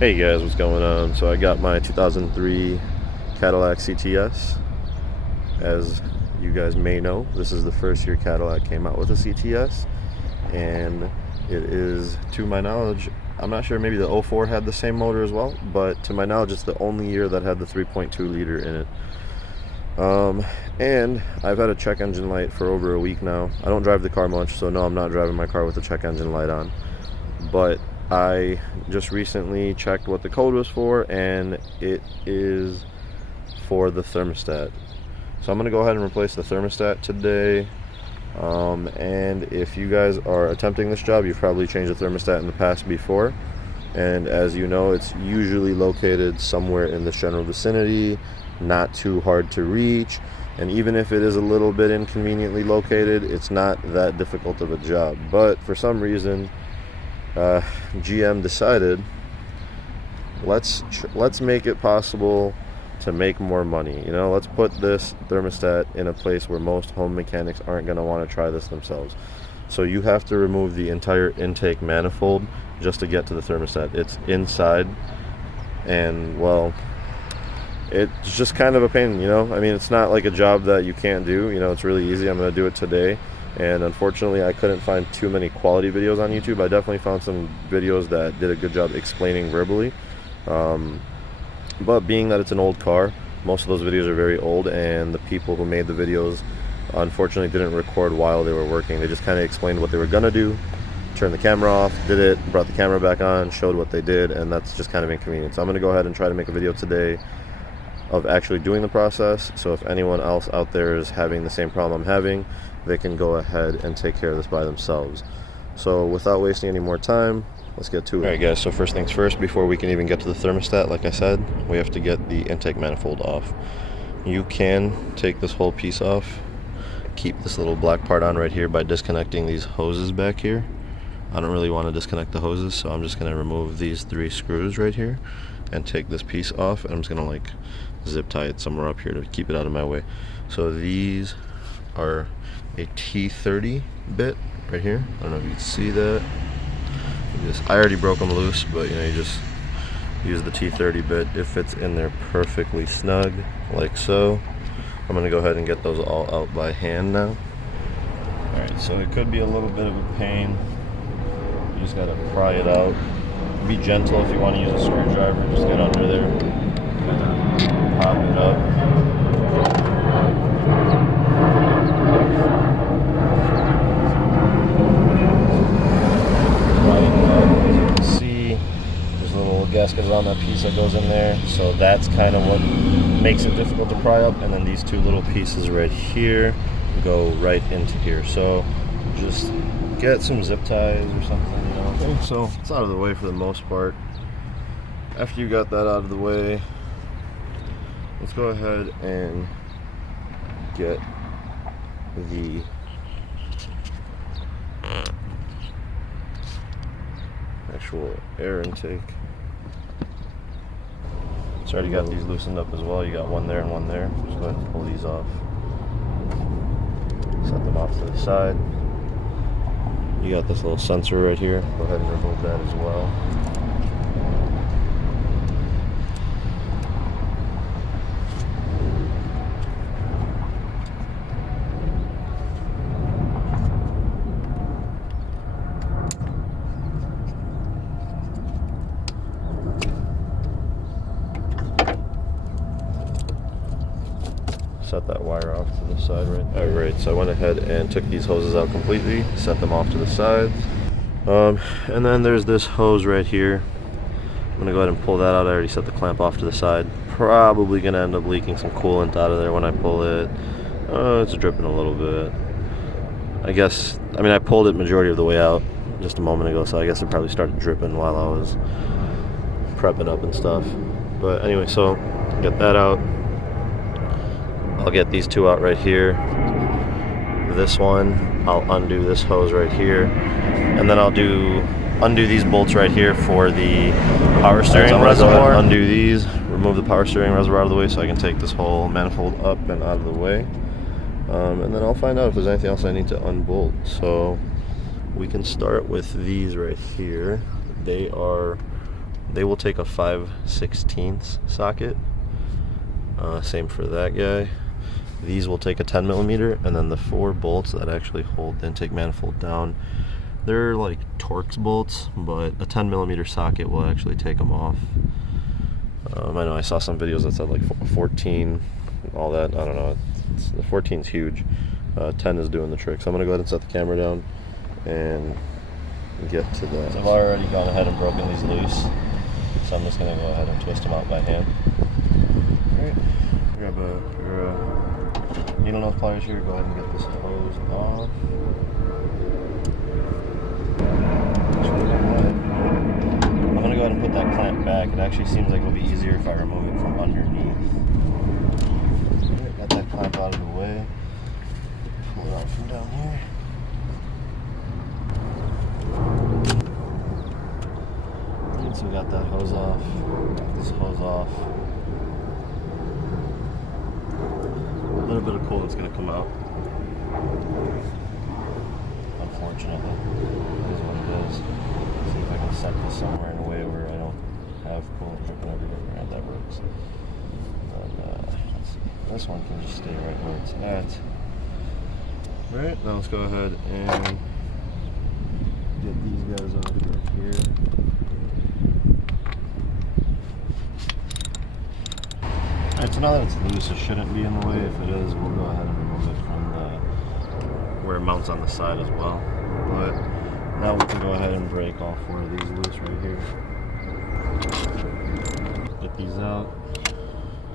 Hey guys, what's going on? So I got my 2003 Cadillac CTS. As you guys may know, this is the first year Cadillac came out with a CTS, and it is, to my knowledge, I'm not sure, maybe the 04 had the same motor as well, but to my knowledge it's the only year that had the 3.2 liter in it. And I've had a check engine light for over a week now. I don't drive the car much, so no, I'm not driving my car with the check engine light on, but I just recently checked what the code was for, and it is for the thermostat. So I'm going to go ahead and replace the thermostat today. And if you guys are attempting this job, you've probably changed the thermostat in the past before. And as you know, it's usually located somewhere in this general vicinity, not too hard to reach. And even if it is a little bit inconveniently located, it's not that difficult of a job. But for some reason, GM decided let's make it possible to make more money. You know, let's put this thermostat in a place where most home mechanics aren't going to want to try this themselves. So you have to remove the entire intake manifold just to get to the thermostat. It's inside, and well, it's just kind of a pain, you know. I mean, it's not like a job that you can't do, you know. It's really easy. I'm going to do it today. And unfortunately, I couldn't find too many quality videos on YouTube. I definitely found some videos that did a good job explaining verbally. But being that it's an old car, most of those videos are very old, and the people who made the videos unfortunately didn't record while they were working. They just kind of explained what they were going to do, turned the camera off, did it, brought the camera back on, showed what they did, and that's just kind of inconvenient. So I'm going to go ahead and try to make a video today of actually doing the process. So if anyone else out there is having the same problem I'm having, they can go ahead and take care of this by themselves. So without wasting any more time, let's get to it. Alright guys, so first things first, before we can even get to the thermostat, like I said, we have to get the intake manifold off. You can take this whole piece off, keep this little black part on right here by disconnecting these hoses back here. I don't really want to disconnect the hoses, so I'm just going to remove these 3 screws right here and take this piece off, and I'm just going to like zip tie it somewhere up here to keep it out of my way. So these are a T30 bit right here. I don't know if you can see that. I already broke them loose, but you know, you just use the T30 bit. It fits in there perfectly snug, like so. I'm gonna go ahead and get those all out by hand now. Alright, so it could be a little bit of a pain. You just gotta pry it out. Be gentle if you want to use a screwdriver. Just get under there, pop it up. Gasket is on that piece that goes in there, so that's kind of what makes it difficult to pry up. And then these 2 little pieces right here go right into here, so just get some zip ties or something, you know. Okay, so it's out of the way for the most part. After you got that out of the way, let's go ahead and get the actual air intake. So already got these loosened up as well. You got one there and one there. Just go ahead and pull these off. Set them off to the side. You got this little sensor right here. Go ahead and remove that as well. Set that wire off to the side right there. Alright, so I went ahead and took these hoses out completely, set them off to the side. And then there's this hose right here. I'm gonna go ahead and pull that out. I already set the clamp off to the side. Probably gonna end up leaking some coolant out of there when I pull it. It's dripping a little bit. I pulled it majority of the way out just a moment ago, so I guess it probably started dripping while I was prepping up and stuff. But anyway, so get that out. I'll get these 2 out right here. This one, I'll undo this hose right here, and then I'll undo these bolts right here for the power steering reservoir. Undo these, remove the power steering reservoir out of the way so I can take this whole manifold up and out of the way. And then I'll find out if there's anything else I need to unbolt. So we can start with these right here. They are They will take a 5/16 socket. Same for that guy. These will take a 10mm, and then the 4 bolts that actually hold the intake manifold down, they're like Torx bolts, but a 10mm socket will actually take them off. I know I saw some videos that said like 14, all that. I don't know. The 14's huge. 10 is doing the trick. So I'm gonna go ahead and set the camera down and get to that. So I've already gone ahead and broken these loose, so I'm just gonna go ahead and twist them out by hand. All right. Grab your needle nose pliers here. Go ahead and get this hose off. I'm gonna go ahead and put that clamp back. It actually seems like it'll be easier if I remove it from underneath. Right, got that clamp out of the way. Pull it out from down here. Right, so we got that hose off. Got this hose off. A little bit of coal that's gonna come out. Unfortunately, it is what it is. See if I can set this somewhere in a way where I don't have coal dripping everywhere. Right, that works. And, let's see. This one can just stay right where it's at. Right, now let's go ahead and get these guys off right here. Alright, so now that it's loose, it shouldn't be in the way. If it is, we'll go ahead and remove it from where it mounts on the side as well. But now we can go ahead and break all 4 of these loose right here. Get these out.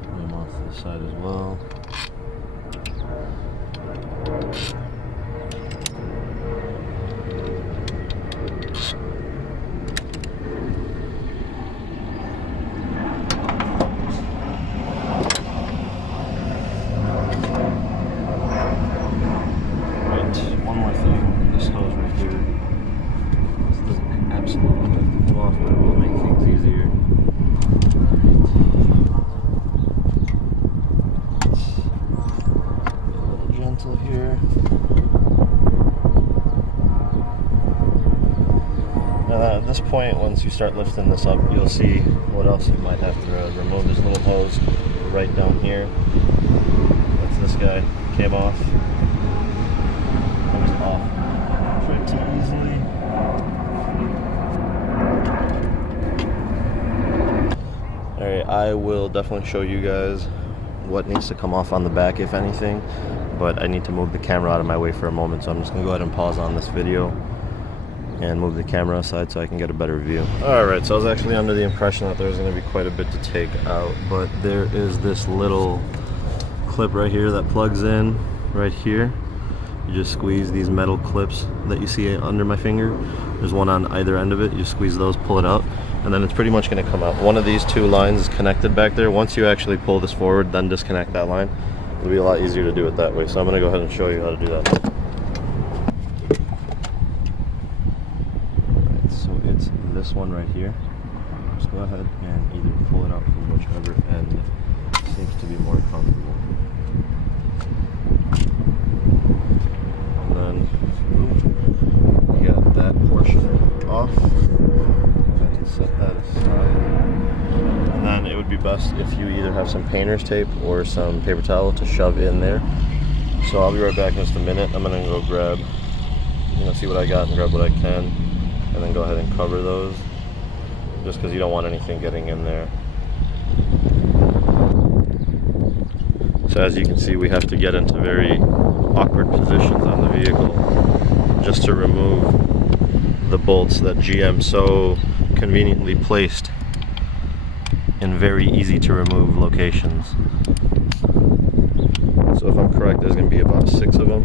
Put them off to the side as well. Here. Now at this point, once you start lifting this up, you'll see what else you might have to remove. This little hose right down here. That's this guy. Came off. Comes off pretty easily. Alright, I will definitely show you guys what needs to come off on the back, if anything, but I need to move the camera out of my way for a moment, so I'm just gonna go ahead and pause on this video and move the camera aside so I can get a better view. Alright, so I was actually under the impression that there was going to be quite a bit to take out, but there is this little clip right here that plugs in right here. You just squeeze these metal clips that you see under my finger. There's one on either end of it. You just squeeze those, pull it out, and then it's pretty much going to come out. One of these 2 lines is connected back there. Once you actually pull this forward, then disconnect that line, it'll be a lot easier to do it that way. So I'm going to go ahead and show you how to do that. Alright, so it's this one right here. Just go ahead and either pull it out from whichever end seems to be more comfortable. And then boom, you got that portion off. I can set that aside. And then it would be best if you either have some painter's tape or some paper towel to shove in there. So I'll be right back in just a minute. I'm gonna go grab, see what I got and grab what I can, and then go ahead and cover those, just because you don't want anything getting in there. So as you can see, we have to get into very awkward positions on the vehicle just to remove the bolts that GM so conveniently placed in very easy to remove locations. So if I'm correct, there's going to be about 6 of them.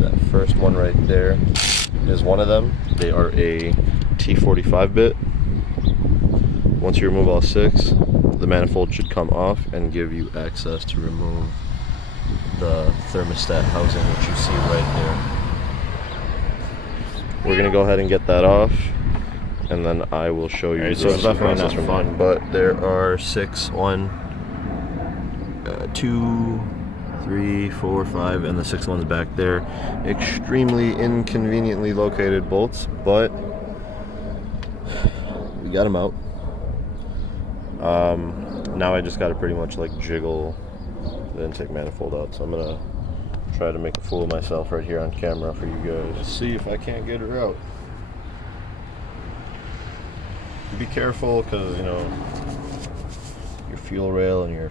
That first one right there is one of them. They are a T45 bit. Once you remove all 6, the manifold should come off and give you access to remove the thermostat housing, which you see right there. We're going to go ahead and get that off, and then I will show you. Right, so it's definitely not fun, but there are 6, 1, 2, 3, 4, 5, and the 6th one's back there. Extremely inconveniently located bolts, but we got them out. Now I just got to pretty much like jiggle the intake manifold out. So I'm gonna try to make a fool of myself right here on camera for you guys. Let's see if I can't get her out. Be careful, because you know your fuel rail and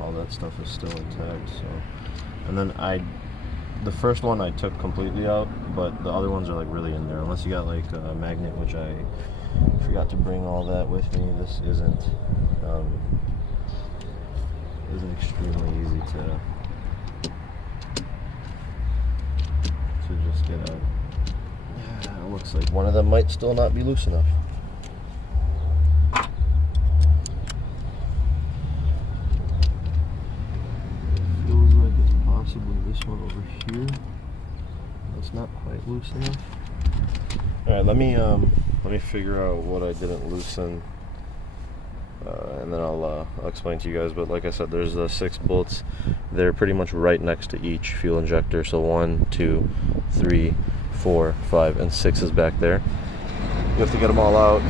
all that stuff is still intact. So, and then the first one I took completely out, but the other ones are like really in there. Unless you got like a magnet, which I forgot to bring all that with me. This isn't extremely easy to just get out. Yeah, it looks like one of them might still not be loose enough. Feels like it's possibly this one over here. It's not quite loose enough. All right, let me figure out what I didn't loosen, and then I'll explain to you guys. But like I said, there's 6 bolts. They're pretty much right next to each fuel injector. So 1, 2, 3, 4, 5, and 6 is back there. You have to get them all out,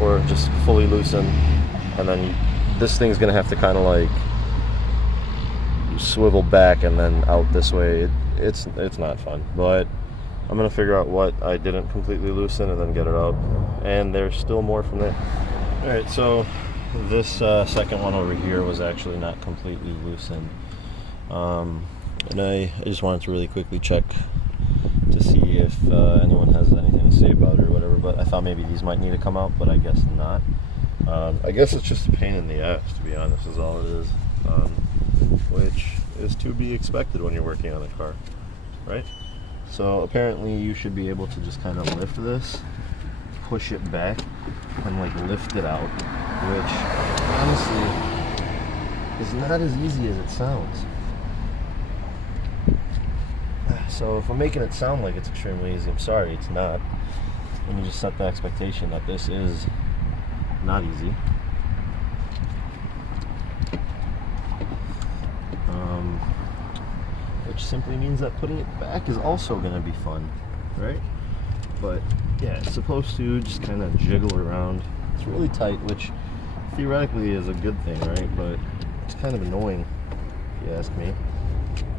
or just fully loosen, and then this thing's gonna have to kind of like swivel back and then out this way. It's not fun, but I'm gonna figure out what I didn't completely loosen and then get it out. And there's still more from there. All right, so this second one over here was actually not completely loosened, and I just wanted to really quickly check to see if anyone has anything to say about it or whatever. But I thought maybe these might need to come out, but I guess not. I guess it's just a pain in the ass, to be honest, is all it is, which is to be expected when you're working on a car, right? So apparently you should be able to just kind of lift this, push it back, and like lift it out, which honestly is not as easy as it sounds. So if I'm making it sound like it's extremely easy, I'm sorry, it's not. Let me just set the expectation that this is not easy. Which simply means that putting it back is also going to be fun, right? But yeah, it's supposed to just kind of jiggle around. It's really tight, which theoretically is a good thing, right? But it's kind of annoying, if you ask me,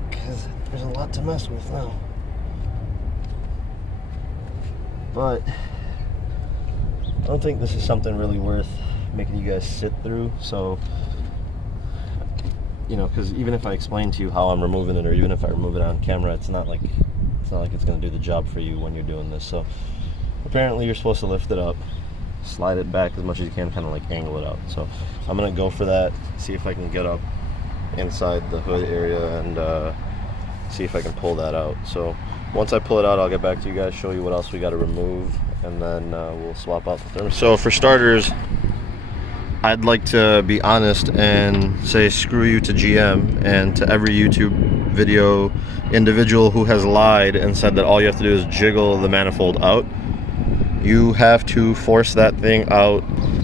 because there's a lot to mess with now. But I don't think this is something really worth making you guys sit through. So, you know, because even if I explain to you how I'm removing it, or even if I remove it on camera, it's not like it's going to do the job for you when you're doing this. So apparently you're supposed to lift it up, slide it back as much as you can, kind of like angle it out. So I'm going to go for that, see if I can get up inside the hood area and see if I can pull that out. So once I pull it out, I'll get back to you guys, show you what else we got to remove, and then we'll swap out the thermostat. So for starters, I'd like to be honest and say screw you to GM and to every YouTube video individual who has lied and said that all you have to do is jiggle the manifold out. You have to force that thing out,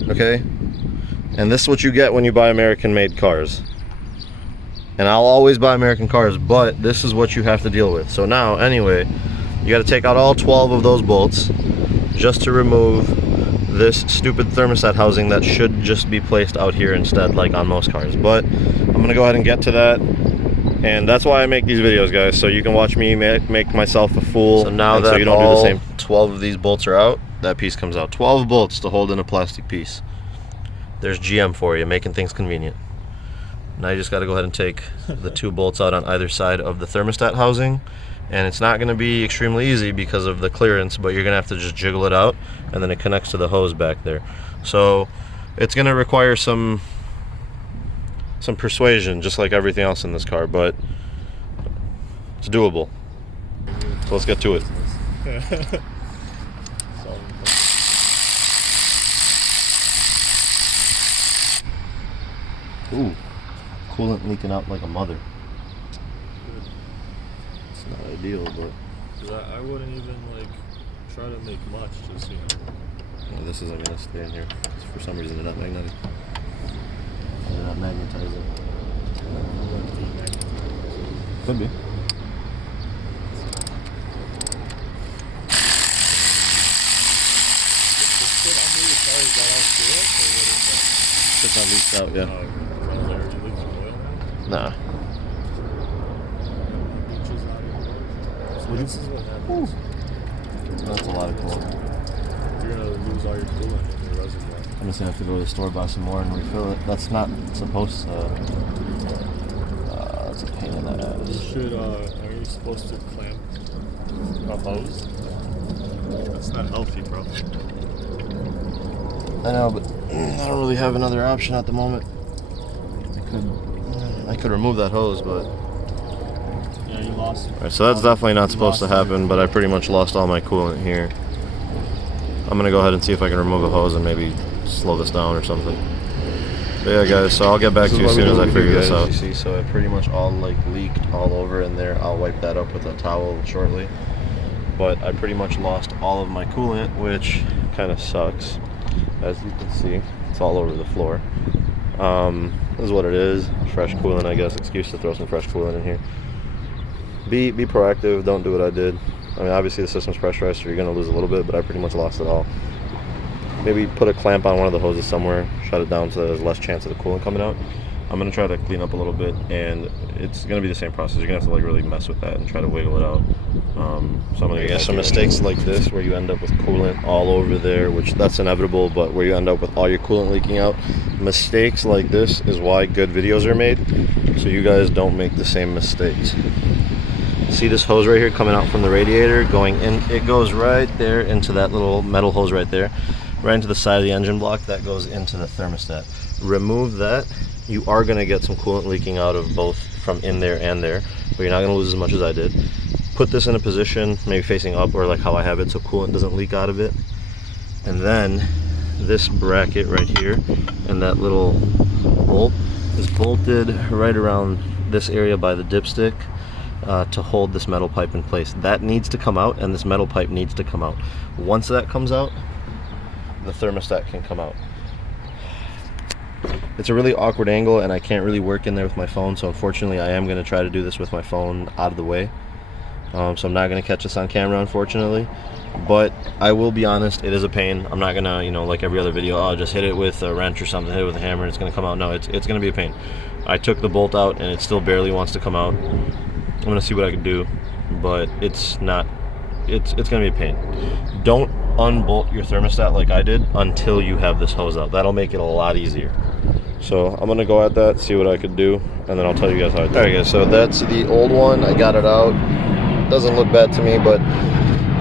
okay? And this is what you get when you buy American-made cars. And I'll always buy American cars, but this is what you have to deal with. So now, anyway, you got to take out all 12 of those bolts just to remove this stupid thermostat housing that should just be placed out here instead, like on most cars. But I'm gonna go ahead and get to that, and that's why I make these videos, guys, so you can watch me make myself a fool. So now that you don't do the same, 12 of these bolts are out, that piece comes out. 12 bolts to hold in a plastic piece. There's GM for you, making things convenient. Now you just got to go ahead and take the 2 bolts out on either side of the thermostat housing. And it's not going to be extremely easy because of the clearance, but you're going to have to just jiggle it out, and then it connects to the hose back there. So it's going to require some persuasion, just like everything else in this car, but it's doable. So let's get to it. Ooh, coolant leaking out like a mother. Not ideal, but I wouldn't even like try to make much, just you know. Yeah, this isn't gonna stay in here. For some reason they're not magnetic. They're not magnetizing. Could be. The shit I'm is that all steel or what is that? Shit that leaks out, yeah. Sounds like already leaks some oil now. Nah. Leaches out of the oil. So this is what happens. That's a lot of cool. You're gonna lose all your coolant in your reservoir. I'm just gonna have to go to the store, buy some more, and refill it. That's not supposed to. That's a pain in the You ass. should, are you supposed to clamp a hose? That's not healthy, bro. I know, but I don't really have another option at the moment. I could remove that hose, but. Yeah, you lost. Alright, so that's definitely not supposed to happen, but I pretty much lost all my coolant here. I'm gonna go ahead and see if I can remove a hose and maybe slow this down or something. But yeah, guys, so I'll get back to you as soon as I figure this out. You see, so it pretty much all like leaked all over in there. I'll wipe that up with a towel shortly. But I pretty much lost all of my coolant, which kind of sucks. As you can see, it's all over the floor. This is what it is. Fresh coolant, I guess. Excuse to throw some fresh coolant in here. Be proactive. Don't do what I did. I mean, obviously the system's pressurized, so you're gonna lose a little bit, but I pretty much lost it all. Maybe put a clamp on one of the hoses somewhere, shut it down so there's less chance of the coolant coming out. I'm gonna try to clean up a little bit, and it's gonna be the same process. You're gonna have to like really mess with that and try to wiggle it out. So I'm gonna get some mistakes like this where you end up with coolant all over there, which that's inevitable, but where you end up with all your coolant leaking out. Mistakes like this is why good videos are made, so you guys don't make the same mistakes. See this hose right here coming out from the radiator, going in, it goes right there into that little metal hose right there, right into the side of the engine block that goes into the thermostat. Remove that. You are going to get some coolant leaking out of both from in there and there, but you're not going to lose as much as I did. Put this in a position, maybe facing up or like how I have it, so coolant doesn't leak out of it. And then this bracket right here and that little bolt is bolted right around this area by the dipstick to hold this metal pipe in place. That needs to come out, and this metal pipe needs to come out. Once that comes out, the thermostat can come out. It's a really awkward angle, and I can't really work in there with my phone, so unfortunately I am going to try to do this with my phone out of the way. So I'm not going to catch this on camera, unfortunately. But I will be honest, it is a pain. I'm not going to, you know, like every other video, oh, just hit it with a wrench or something, hit it with a hammer, and it's going to come out. No, it's going to be a pain. I took the bolt out, and it still barely wants to come out. I'm going to see what I can do, but it's not, it's going to be a pain. Don't unbolt your thermostat like I did until you have this hose out. That'll make it a lot easier. So I'm gonna go at that, see what I could do, and then I'll tell you guys how I do it. Alright guys, so that's the old one. I got it out. Doesn't look bad to me, but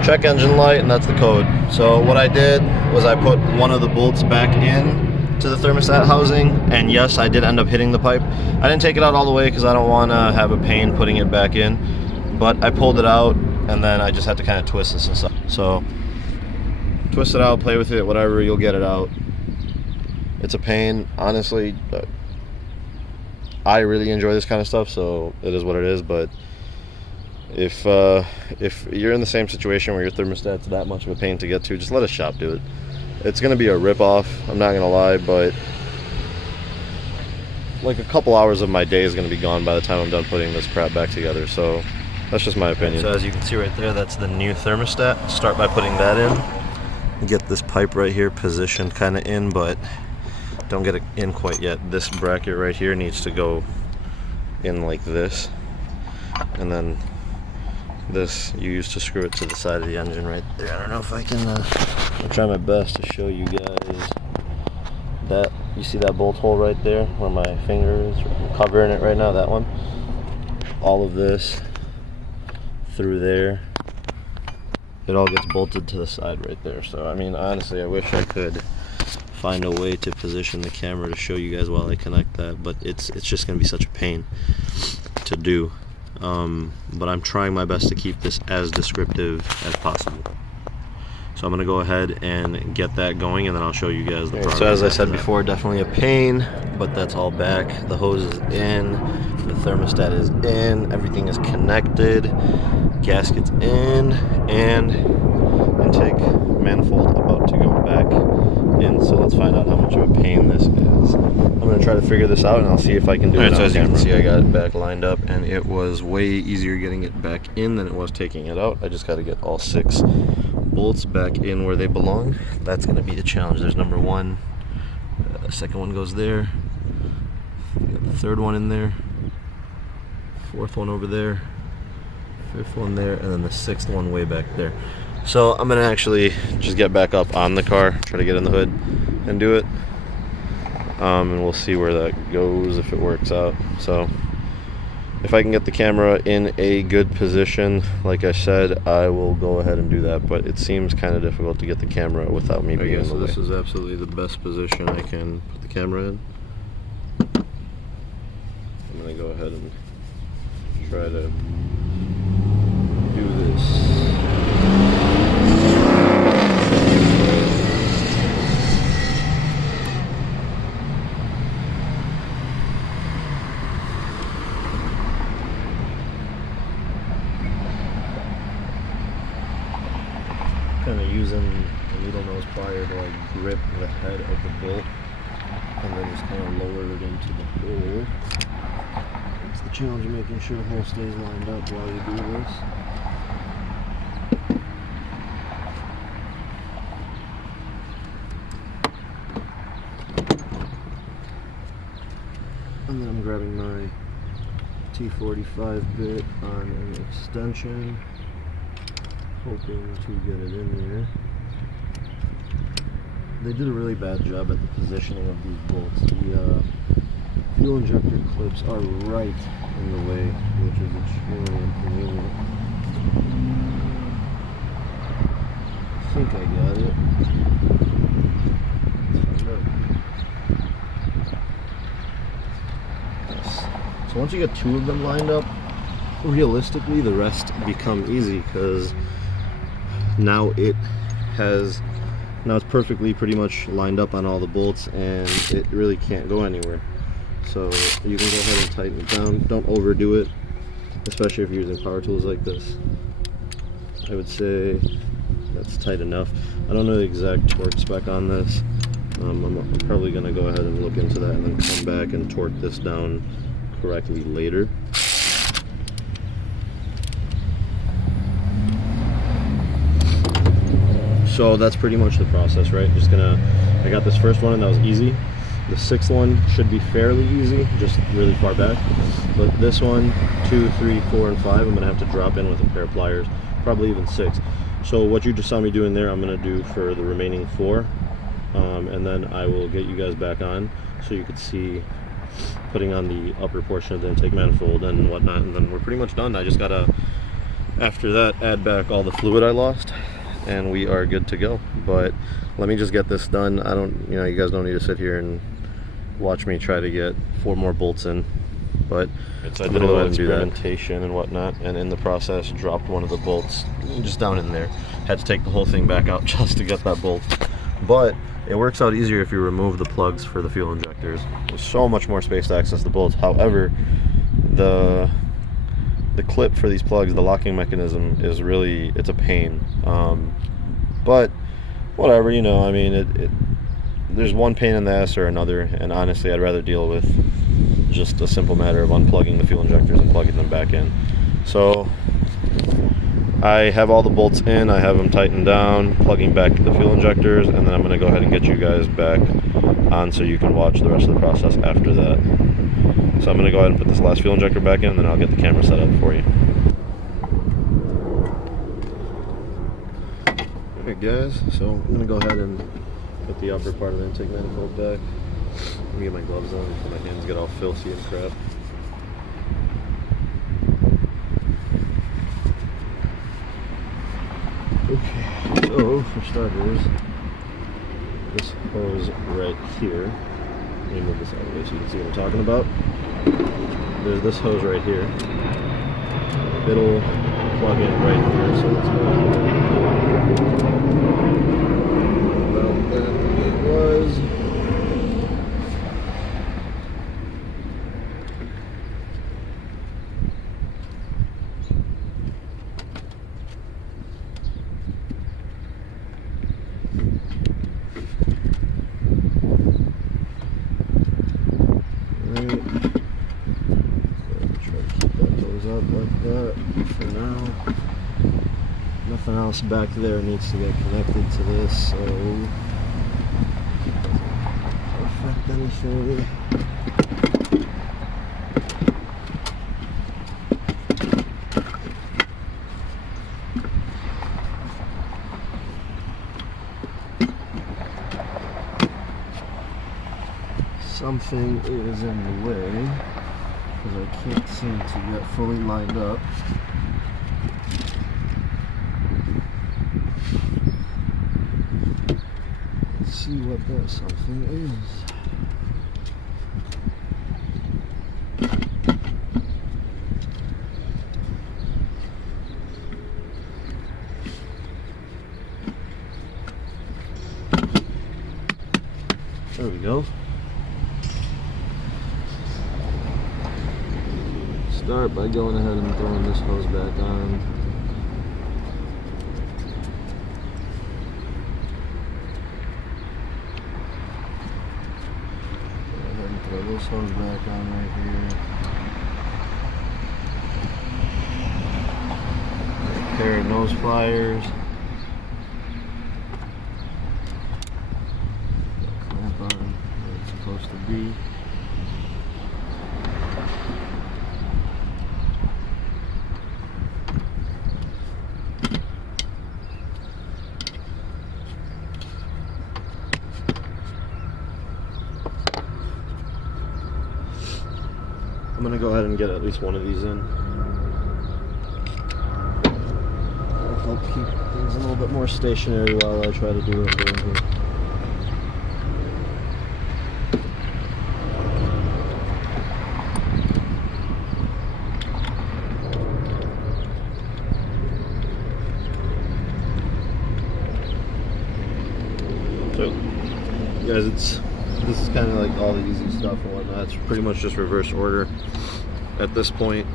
check engine light, and that's the code. So what I did was I put one of the bolts back in to the thermostat housing, and yes, I did end up hitting the pipe. I didn't take it out all the way because I don't want to have a pain putting it back in, but I pulled it out, and then I just had to kind of twist this and stuff. So twist it out, play with it, whatever, you'll get it out. It's a pain, honestly. I really enjoy this kind of stuff, so it is what it is. But if you're in the same situation where your thermostat's that much of a pain to get to, just let a shop do it. It's gonna be a rip-off, I'm not gonna lie, but like a couple hours of my day is gonna be gone by the time I'm done putting this crap back together. So that's just my opinion. So as you can see right there, that's the new thermostat. Start by putting that in. Get this pipe right here positioned kind of in, but don't get it in quite yet. This bracket right here needs to go in like this, and then this you use to screw it to the side of the engine right there. I don't know if I can I'll try my best to show you guys that. You see that bolt hole right there where my finger is? I'm covering it right now, that one. All of this through there, it all gets bolted to the side right there. So I mean, honestly, I wish I could find a way to position the camera to show you guys while I connect that, but it's just gonna be such a pain to do. But I'm trying my best to keep this as descriptive as possible. So I'm gonna go ahead and get that going, and then I'll show you guys the progress. So as I said before, definitely a pain, but that's all back. The hose is in, the thermostat is in, everything is connected, gasket's in, and intake manifold about to go back in. So let's find out how much of a pain this is. I'm gonna try to figure this out, and I'll see if I can do it. So as you can see, I got it back lined up, and it was way easier getting it back in than it was taking it out. I just got to get all 6 bolts back in where they belong, that's going to be the challenge. There's number one, second one goes there, got the third one in there, fourth one over there, fifth one there, and then the sixth one way back there. So I'm gonna actually just get back up on the car, try to get in the hood and do it, and we'll see where that goes, if it works out. So if I can get the camera in a good position, like I said, I will go ahead and do that, but it seems kind of difficult to get the camera without me being in the way. This is absolutely the best position I can put the camera in. I'm gonna go ahead and try to do this. Kind of using a needle nose plier to like grip the head of the bolt and then just kind of lower it into the hole. It's the challenge of making sure the hole stays lined up while you do this. And then I'm grabbing my T45 bit on an extension, hoping to get it in there. They did a really bad job at the positioning of these bolts. The fuel injector clips are right in the way, which is extremely inconvenient. I think I got it. Let's find out. Yes. So once you get two of them lined up, realistically the rest become easy, because now it's perfectly pretty much lined up on all the bolts and it really can't go anywhere. So you can go ahead and tighten it down. Don't overdo it, especially if you're using power tools like this. I would say that's tight enough. I don't know the exact torque spec on this. I'm probably going to go ahead and look into that and then come back and torque this down correctly later. So that's pretty much the process, right? I got this first one and that was easy. The sixth one should be fairly easy, just really far back. But this one, 2, 3, 4, and 5, I'm gonna have to drop in with a pair of pliers, probably even 6. So what you just saw me doing there, I'm gonna do for the remaining 4. And then I will get you guys back on so you could see putting on the upper portion of the intake manifold and whatnot, and then we're pretty much done. I just gotta, after that, add back all the fluid I lost, and we are good to go. But let me just get this done. You guys don't need to sit here and watch me try to get 4 more bolts in, but I did a little experimentation and whatnot, and in the process dropped one of the bolts just down in there. Had to take the whole thing back out just to get that bolt, but it works out easier if you remove the plugs for the fuel injectors. There's so much more space to access the bolts. However, the clip for these plugs, the locking mechanism, is really, it's a pain. But whatever, I mean, there's one pain in the ass or another, and honestly I'd rather deal with just a simple matter of unplugging the fuel injectors and plugging them back in. So I have all the bolts in, I have them tightened down, plugging back the fuel injectors, and then I'm going to go ahead and get you guys back on so you can watch the rest of the process after that. So I'm going to go ahead and put this last fuel injector back in, and then I'll get the camera set up for you. Alright guys, so I'm going to go ahead and put the upper part of the intake manifold back. Let me get my gloves on before my hands get all filthy and crap. Okay, so for starters, this hose right here, let me move this out of the way so you can see what I'm talking about. There's this hose right here. It'll plug in right here, so let's go. About that it was. Nothing else back there needs to get connected to this, so affect anything. Something is in the way because I can't seem to get fully lined up. Let's see what that something is. There we go. Start by going ahead and throwing this hose back on. Go ahead and throw this hose back on right here. A pair of nose pliers. Clamp on where it's supposed to be. I'm gonna go ahead and get at least one of these in. That'll help keep things a little bit more stationary while I try to do what I'm doing here. So, guys, this is kind of like all the easy stuff and whatnot. It's pretty much just reverse order at this point.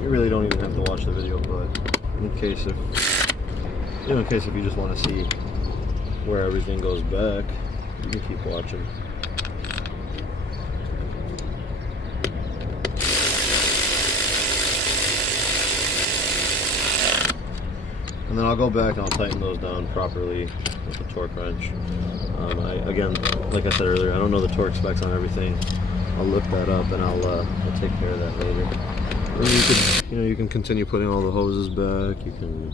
You really don't even have to watch the video, but in case if you just want to see where everything goes back, you can keep watching. And then I'll go back and I'll tighten those down properly with the torque wrench. Again, like I said earlier, I don't know the torque specs on everything. I'll look that up and I'll take care of that later. And you can continue putting all the hoses back. You can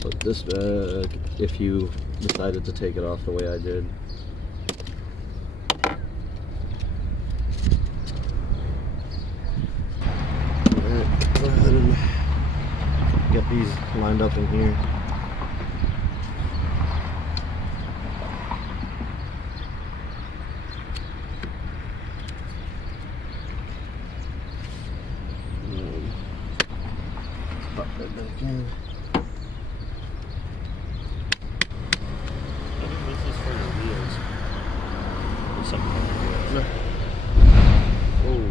put this back if you decided to take it off the way I did. Alright, go ahead and get these lined up in here. Pop that back in. I think this is for your wheels. Or something on your wheels. Oh.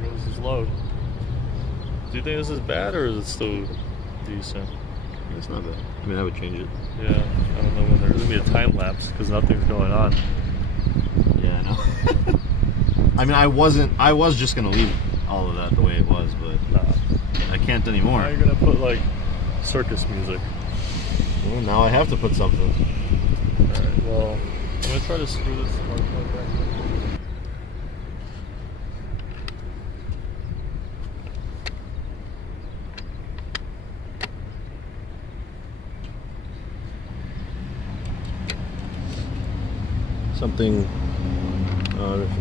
This is low. Do you think this is bad or is it still decent? It's not bad. I mean, I would change it. Yeah, I don't know when there's gonna be a time lapse because nothing's going on. Yeah, I know. I mean, I was just gonna leave all of that the way it was, but Nah. I can't anymore. Now you're gonna put like circus music. Well, now I have to put something. Alright, well, I'm gonna try to screw this spark plug back in. Something,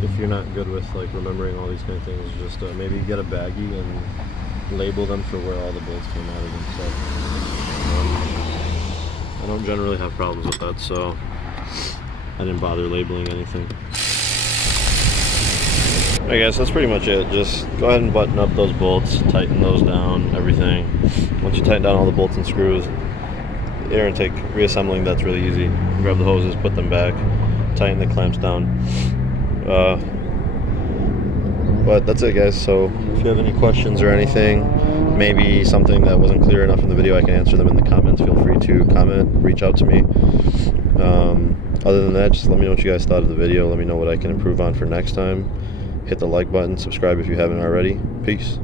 if you're not good with like remembering all these kind of things, just maybe get a baggie and label them for where all the bolts came out of and stuff. I don't generally have problems with that, so I didn't bother labeling anything. I guess that's pretty much it. Just go ahead and button up those bolts, tighten those down, everything. Once you tighten down all the bolts and screws, the air intake reassembling, that's really easy. Grab the hoses, put them back, tighten the clamps down. But that's it, guys. So if you have any questions or anything, maybe something that wasn't clear enough in the video, I can answer them in the comments. Feel free to comment, reach out to me. Other than that, just let me know what you guys thought of the video. Let me know what I can improve on for next time. Hit the like button, subscribe if you haven't already. Peace.